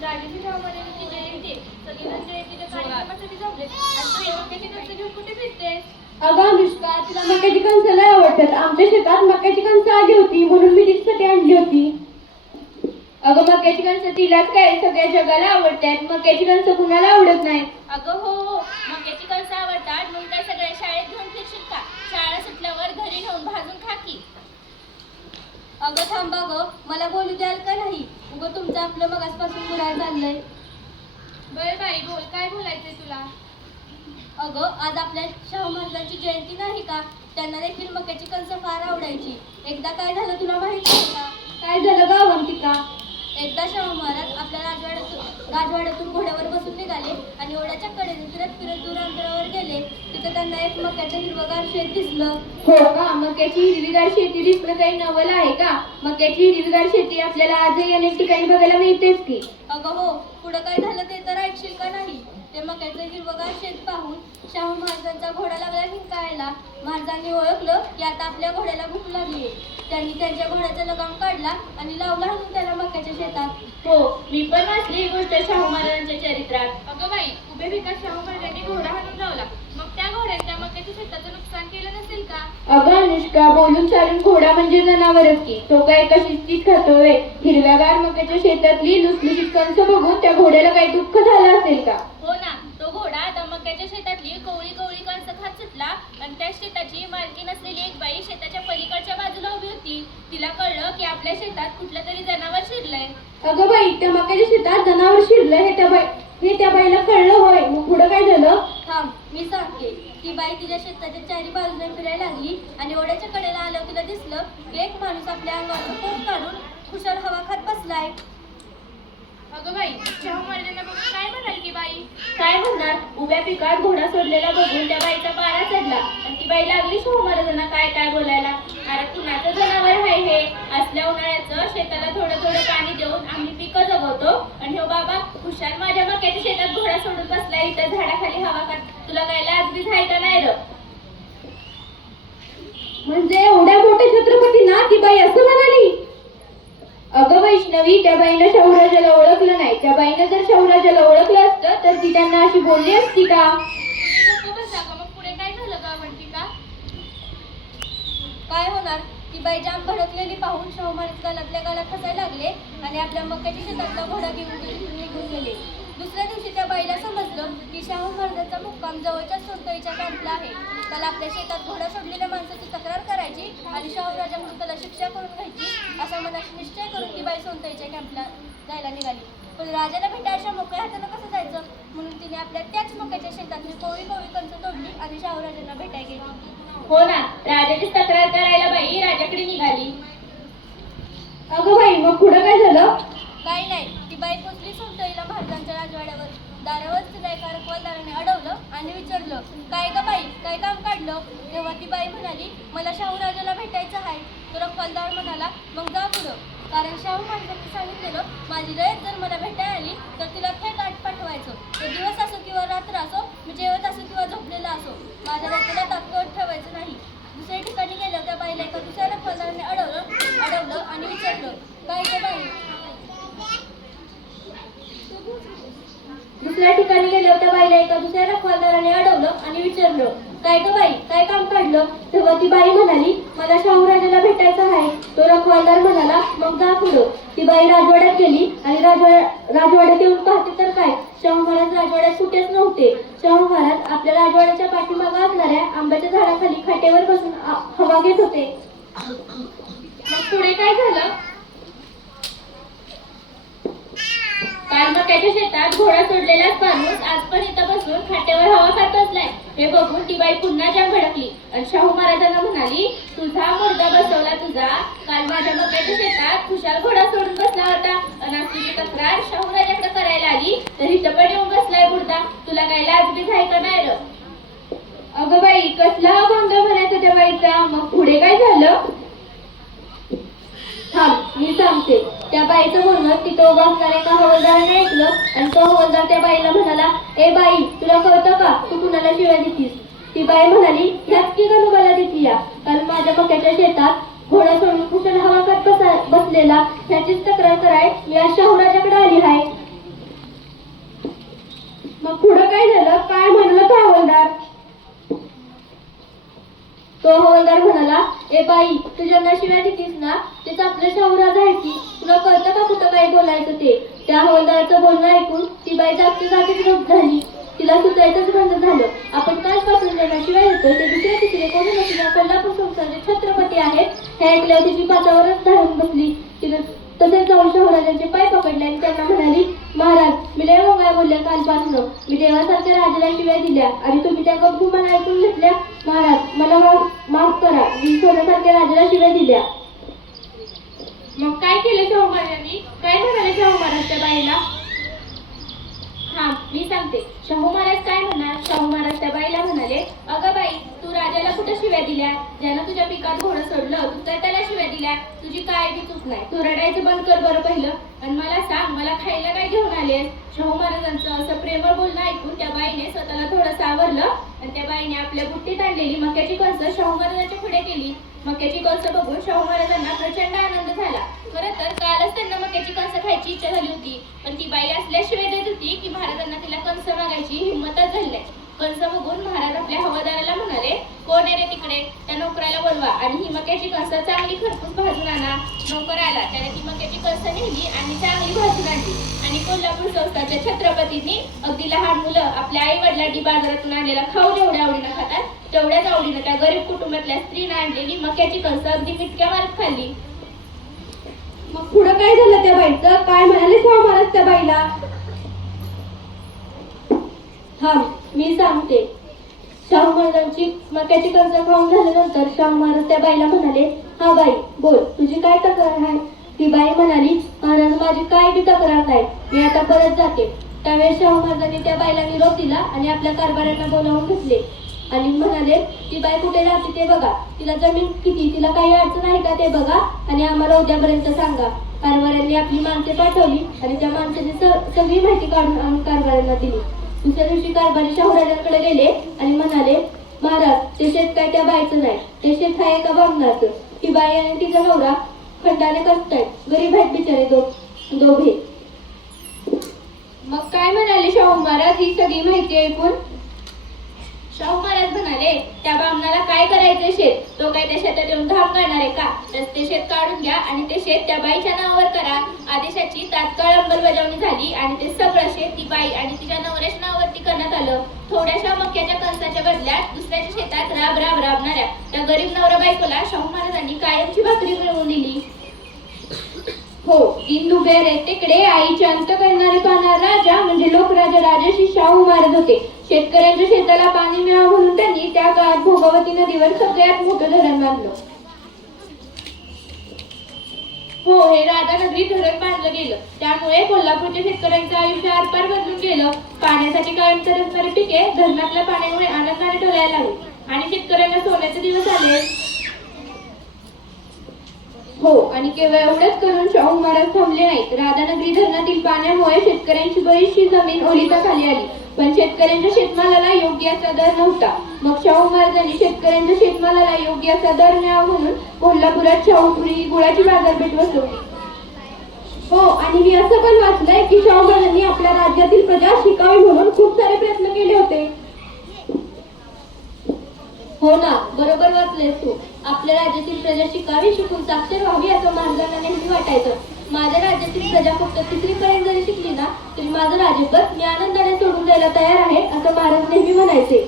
शाहूमध्ये ती जयंती सगळेजण जयंतीच्या कार्यक्रमासाठी जमले आणि काही कष्ट घेऊन कुठे फिरतेस अगं अनुष्का तिला मक्याची कणसं लय आवडतात. आमच्या शेतात मक्याची कणसं आली होती म्हणून मी तिच्यासाठी आणली होती. अगं मक्याची कणसं तिलाच काय सगळ्या जगाला आवडतात. मक्याची कणसं कुणाला आवडत नाही? अगं हो हो मक्याची कणसं आवडतात मग काय सगळ्या शाळेत घेऊन फिरशील का शाळा सुटल्यावर घरी नेऊन भाजून खा की अगं थांबा ग मला बोलू द्याल का नाही उगं तुमचं आपलं मगासपासून बोलायला चाललंय बरं बाई बोल काय बोलायचंय तुला अगं आज आपल्या शाहू महाराजांची जयंती नाही का त्यांना देखील मक्याची कणसं फार एकदा काय झालं तुला माहिती आहे का? काय झालं गावंतिका एकदा शाहू महाराज आपल्या राजवाड्यातून राजवाड्यातून घोड्यावर बसून निघाले आणि ओढ्याच्या कडेने फिरत फिरत दूर अंतरावर गेले. तिथे त्यांना एक मक्याचं हिरवगार शेत दिसलं. हो का? मक्याची हिरवीगार शेती दिसणं काही नवल आहे का? मक्याची हिरवीगार शेती आपल्याला आजही अनेक ठिकाणी बघायला मिळतेच की. अगं हो पुढं काय झालं ते तर ऐकशील का नाही? ते मक्याचं हिरवगार शेत पाहून शाहू महाराजांचा घोडा लागला हिंकायला महाराजांनी ओळखलं की आता आपल्या घोड्याला भूक लागली त्यांनी त्यांच्या घोड्याचा लगाम काढला आणि लावला हाणून त्याला मक्याच्या शेतात. हो मी पण वाचली ही गोष्ट शाहू महाराजांच्या चरित्रात. अगं बाई उभे विकास शाहू महाराजांनी घोडा हाणून लावला मग त्या घोड्याने त्या मक्याच्या शेताचं नुकसान केलं नसेल का अनुष्का बोलून चालून घोडा म्हणजे जनावरच की. तो काय कशीच तीच खातोय? हिरव्यागार मक्याच्या शेतातली लुसलुशीत कंस बघून त्या घोड्याला काही दुःख झालं असेल का? हो ना. तो घोडा आता मक्याच्या शेतातली कोवळी कोवळी कणसं खात सुटला आणि त्या शेताची मालकी नसलेली एक बाई शेताच्या पलीकडच्या बाजूला उभी होती. तिला कळलं की आपल्या शेतात कुठलं तरी जनावर शिरलंय. अगं बाई त्या मक्याच्या शेतात जनावर शिरलं हे त्या बाई हे त्या बाईला कळलं होय. मग पुढं काय झालं? थांब मी सांगते. ती बाई तिच्या शेताच्या चारी बाजूने फिरायला लागली आणि ओढ्याच्या कडेला आल्यावर तिला दिसलं की एक माणूस आपल्या अंगावरचं पोट काढून कुशल हवा खात बसलाय. अगं बाई बघून काय म्हणाल की बाई? काय म्हणणार? उभ्या पिकात घोडा सोडलेला बघून त्या बाईचा पारा चढला आणि ती बाई लागली शाहू महाराजांना काय काय बोलायला. अरे कुणाचं जनावर आहे हे? असल्या उन्हाळ्याचं शेताला थोडं थोडं पाणी देऊन आम्ही पिकं जगवतो. आणि हो बाबा हुशार माझ्या मक्याच्या शेतात घोडा सोडून बसला इथं झाडाखाली हवा खात तुला काय लाज बीज आहे का नाही र म्हणजे एवढ्या मोठ्या छत्रपती ना ती बाई असं म्हणाली अगं त्या बाईनं शाहूराजाला ओळखलं नाही त्या बाईनं जर शाहूराजाला ओळखलं असतं तर ती त्यांना अशी बोलली असती का? मग पुढे काय झालं का म्हणती का? काय होणार? ती बाई जाम भडकलेली पाहून शाहू महाराज गालातल्या गालात हसायला लागले आणि आपल्या मक्याच्या शेतातला घोडा घेऊन निघून गेले. दुसऱ्या दिवशी त्या बाईला समजलं की शाहू महाराजांचा मुक्काम जवळच्या सोनतळीच्या कॅम्पला आहे. त्याला आपल्या शेतात घोडा सोडलेल्या माणसाची तक्रार करायची आणि शाहू राजाकडून त्याला शिक्षा करून घ्यायची असा मनात निश्चय करून ती बाई सोनतळीच्या कॅम्पला जायला निघाली. पण राजाला भेटा अशा मोकळ्या हातानं कसं जायचं? म्हणून तिने आपल्या त्याच मक्याच्या शेतातली कोळी कोळी कंच तोडली आणि शाहू राजांना भेटायला गेली. हो ना राजाची तक्रार करायला बाई राजाकडे निघाली. अगं बाई मग पुढं काय झालं? काही नाही ती बाई पोचली सोनतळीला महाराजांच्या राजवाड्यावर दारावर तिला एका रखवालदाराने अडवलं आणि विचारलं काय ग बाई काय काम काढलं? तेव्हा ती बाई म्हणाली मला शाहू राजाला भेटायचं आहे. तो रखवालदार म्हणाला मग जा पुढं. कारण शाहू महाराजांनी सांगितलेलं माझी रयत जर मला भेटायला आली तर तिला थेट आठ पाठवायचं. ते दिवस असो किंवा रात्र असो मी जेवत असो किंवा झोपलेला असो माझ्या रयतेला ताकद ठेवायचं नाही. दुसऱ्या ठिकाणी गेलं त्या बाईला एका दुसऱ्या रखवालदाराने अडवलं अडवलं आणि विचारलं काय ग बाई दुसऱ्या ठिकाणी गेल्या त्या बाईला एका दुसऱ्या रखवालदाराने अडवलं आणि विचारलं काय ग बाई काय काम काढलं? तेव्हा ती बाई म्हणाली मला शाहूराजाला भेटायचं आहे. तो रखवालदार म्हणाला मग जा पुढं. ती बाई राजवाड्यात गेली आणि राजवाड्या राजवाड्यात येऊन पाहते तर काय? शाहू महाराज राजवाड्यात सुटेच नव्हते. शाहू महाराज आपल्या राजवाड्याच्या पाठीमागं असणाऱ्या आंब्याच्या झाडाखाली खाटेवर बसून हवा घेत होते. मग पुढे काय झालं? काल मक्याच्या शेतात घोडा सोडलेलाच माणूस आज पण इथं बसून खाट्यावर हवा खात बसलाय हे बघून ती बाई पुन्हा जाम भडकली. आणि शाहू महाराजांना म्हणाली तुझा मुर्दा बसवला तुझा. काल माझ्या मक्याच्या शेतात खुशाल घोडा सोडून बसला होता. आणि आज तुझी तक्रार शाहू राजाकडे करायला आली. तर इथं पण येऊन बसलाय मुर्दा. तुला काय लाज बीज आहे का नाही र अगं बाई कसला हा गोंधळ म्हणायचा त्या बाईचा? मग पुढे काय झालं? थांब मी सांगते त्या बाईचं म्हणणं तिथं उभा असणाऱ्या एका हवलदाराने ऐकलं आणि तो हवलदार त्या बाईला म्हणाला ए बाई तुला कळतं का? तू कुणाला शिव्या देतीस? ती बाई म्हणाली ह्याच की गणू देती या कारण माझ्या मक्याच्या शेतात घोडा सोडून कुशल हवा बसा बसलेला. ह्याचीच तक्रार कराय मी आज शाहूराजाकडे आली आहे मग पुढं काय झालं? काय म्हणलं तो हवलदार? तो हवलदार म्हणाला ए बाई तुझ्या शिव्या आपलं शाहूराज आहे की? तुला कळतं का कुठं काही बोलायचं ते? त्या हवालदाराचं बोलणं ऐकून ती बाई जागच्या जागीच गप झाली. तिला सुचायचंच बंद झालं. आपण कालपासून पासून देण्याशिवाय येतो ते दुसरे तिसरे कोणी नसल्या कोल्हापूर संस्थांचे छत्रपती आहेत. हे ऐकल्यावर तिची पाचावरच धरून बसली. तिनं तसेच जाऊन शहराजांचे पाय पकडले आणि त्यांना म्हणाली महाराज मी लय काय बोलल्या कालपासून. मी देवासारख्या राजाला शिवाय दिल्या. आणि तुम्ही त्या गपगुमान ऐकून घेतल्या? महाराज मला माफ माफ करा. मी सोन्यासारख्या राजाला शिवाय दिल्या. काय काय म्हणाले शाहू महाराज त्या बाईला? हा मी सांगते. शाहू महाराज काय म्हणणार शाहू महाराज त्या बाईला म्हणाले अगं बाई तू राजाला कुठं शिव्या दिल्या? ज्यानं तुझ्या पिकात घोडं सोडलं तू तर त्याला शिव्या दिल्या. तुझी काय बी चूक नाही. तू रडायचं बंद कर बरं पहिलं. आणि मला सांग मला खायला काय घेऊन आले शाहू महाराजांचं असं प्रेमळ बोलणं ऐकून त्या बाईने स्वतःला थोडं सावरलं आणि त्या बाईने आपल्या बुट्टीत आणलेली मक्याची कणसं शाहू महाराजांच्या पुढे केली. मक्याची कणसं बघून शाहू महाराजांना प्रचंड आनंद झाला. खरं तर कालच त्यांना मक्याची कणसं खायची इच्छा झाली होती. पण ती बाई असल्याशिवाय देत होती की महाराजांना तिला कणसं मागायची हिंमतच झाली नाही. कंस बघून महाराज आपल्या हवादाराला म्हणाले कोण आहे रे तिकडे? त्या नोकराला बोलवा आणि ही मक्याची कंस चांगली खरपूस भाजून आणा. नोकर आला त्याने ती मक्याची कंस नेली आणि चांगली भाजून आणली. आणि कोल्हापूर संस्थाच्या छत्रपतींनी अगदी लहान मुलं आपल्या आई वडिलांनी बाजारातून आणलेला खाऊ एवढ्या आवडीनं खातात. तेवढ्याच आवडीनं त्या गरीब कुटुंबातल्या स्त्रीनं आणलेली मक्याची कंस अगदी मिटक्या मारत खाल्ली. मग पुढं काय झालं त्या बाईचं? काय म्हणाले शाहू महाराज त्या बाईला? हा मी सांगते. शाहू महाराजांची मक्याची कर्ज खाऊन झाल्यानंतर शाहू महाराज त्या बाईला म्हणाले हा बाई बोल तुझी काय तक्रार आहे? ती बाई म्हणाली महाराज माझी काय बी तक्रार नाही मी आता परत जाते. त्यावेळेस शाहू महाराजांनी त्या बाईला निरोप दिला आणि आपल्या कारभाऱ्यांना बोलावून घेतले. आणि म्हणाले ती बाई कुठे राहते ते बघा. तिला जमीन किती? तिला काही अडचण आहे का ते बघा आणि आम्हाला उद्यापर्यंत सांगा. कारभाऱ्यांनी आपली माणसे पाठवली आणि त्या माणसाची सगळी माहिती काढून आम्ही कारभाऱ्यांना दिली. दुसऱ्या दिवशी कारभारी शाहूराजांकडे गेले आणि म्हणाले महाराज ते शेत काय त्या बायचं नाही. ते शेत आहे एका बांधणारचं ती बाई आणि तिचा नवरा खंडाने करतायत. गरीब आहेत बिचारे दो दोघे. मग काय म्हणाले शाहू महाराज? ही सगळी माहिती ऐकून शाहू महाराज म्हणाले त्या ब्राह्मणाला काय करायचे शेत? तो काय त्या शेतात येऊन धाम करणार आहे का? तर ते शेत काढून घ्या आणि ते शेत त्या बाईच्या नावावर करा. आदेशाची तात्काळ अंमलबजावणी झाली आणि ते सगळं शेत ती बाई आणि तिच्या नवऱ्याच्या नावावरती करण्यात आलं. थोड्याशा मक्याच्या कंसाच्या बदल्यात दुसऱ्याच्या शेतात राब राब राबणाऱ्या त्या गरीब नवरा बायकोला शाहू महाराजांनी कायमची भाकरी मिळवून दिली. हो तीन दुबेरे तिकडे आईचे अंत करणारे पाहणार राजा म्हणजे लोकराजा राजाशी शाहू महाराज होते. शेतकऱ्यांच्या शेताला पाणी मिळावं म्हणून त्यांनी त्या काळात भोगावती नदीवर सगळ्यात मोठं धरण बांधलं. हो हे राधानगरी धरण बांधलं गेलं. त्यामुळे कोल्हापूरच्या शेतकऱ्यांचं आयुष्य आरपार बदलून गेलं. पाण्यासाठी कायम असणारी पिके धरणातल्या पाण्यामुळे आनंदाने टोलायला लागली. आणि शेतकऱ्यांना सोन्याचे दिवस आले. हो आणि केवळ एवढंच करून शाहू महाराज थांबले नाहीत. राधानगरी धरणातील पाण्यामुळे शेतकऱ्यांची बरीचशी जमीन ओलिताखाली आली. पण शेतकऱ्यांच्या शेतमालाला योग्य असा दर नव्हता. मग शाहू महाराजांनी शेतकऱ्यांच्या शेतमालाला योग्य असा दर मिळावा म्हणून कोल्हापुरात शाहूपुरी गुळाची बाजारपेठ बसवली. हो आणि मी असं पण वाचलंय की शाहू महाराजांनी आपल्या राज्यातील प्रजा शिकावी म्हणून खूप सारे प्रयत्न केले होते. हो ना बरोबर वाचलेस तू. आपल्या राज्यातील प्रजा शिकावी शिकून साक्षर व्हावी असं महाराजांना नेहमी वाटायचं. माझ्या राज्यातील प्रजा फक्त तिसरीपर्यंत जरी शिकली ना तरी माझं राज्यपद मी आनंदाने सोडून द्यायला तयार आहे असं महाराज नेहमी म्हणायचे.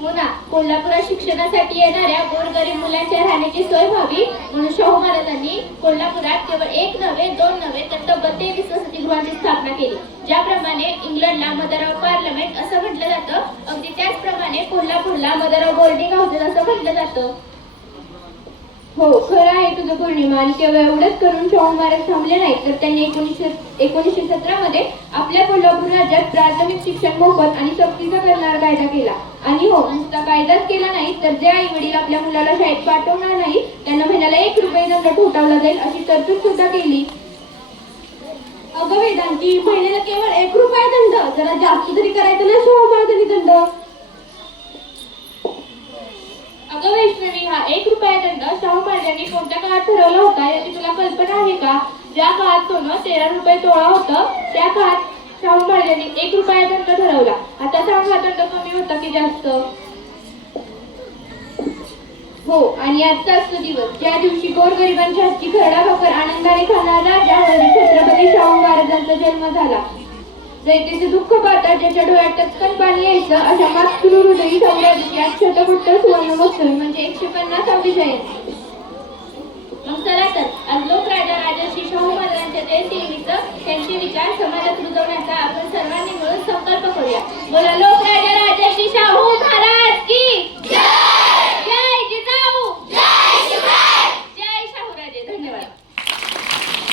मुना कोल्हापुरात शिक्षणासाठी येणाऱ्या गोरगरीब मुलांच्या राहण्याची सोय व्हावी म्हणून शाहू महाराजांनी कोल्हापुरात केवळ एक नव्हे दोन नव्हे तर तब्बल तेवीस वसतिगृहांची स्थापना केली. ज्याप्रमाणे इंग्लंडला मदर ऑफ पार्लमेंट असं म्हटलं जातं अगदी त्याचप्रमाणे कोल्हापूरला मदर ऑफ बोर्डिंग हाऊसेस असं म्हटलं जातं. हो खरं आहे तुझं पौर्णिमा आणि केवळ एवढंच करून शाहू महाराज थांबले नाही. तर त्यांनी एकोणीसशे एकोणीसशे सतरा मध्ये आपल्या कोल्हापूर राज्यात प्राथमिक शिक्षण मोफत आणि सक्तीचा करणारा कायदा केला. आणि हो नुसता कायदाच केला नाही तर जे आई वडील आपल्या मुलाला शाळेत पाठवणार नाही त्यांना महिन्याला एक रुपये दंड ठोठावला जाईल अशी तरतूद सुद्धा केली. अगं वेदांती महिन्याला केवळ एक रुपये दंड. जरा जास्त तरी करायचं ना शाहू महाराजांनी दंड. अगं वैष्णवी हा एक रुपया दंड शाहू महाराजांनी कोणत्या काळात ठरवला होता याची तुला कल्पना आहे का? ज्या काळात सोनं तेरा रुपये तोळा होतं त्या काळात शाहू महाराजांनी एक रुपया दंड ठरवला. आता सांग दंड कमी होता की जास्त? हो आणि आजचाच तो दिवस. ज्या दिवशी गोरगरिबांच्या हातची खरडा भाकर आनंदाने खाणारा राजा छत्रपती शाहू महाराजांचा जन्म झाला नैतिचे दुःख पाहता ज्याच्या डोळ्यात टचकन पाणी यायचं. अशा मातृ हृदयी साम्राज्याची सुवर्ण महोत्सवी म्हणजे एकशे पन्नास अवधीच आहे मग चला तर आज लोकराजा राजर्षी शाहू महाराजांच्या जयंतीनिमित्त त्यांचे विचार समाजात रुजवण्याचा आपण सर्वांनी मिळून संकल्प करूया. बोला लोक राजा राजर्षी शाहू महाराज की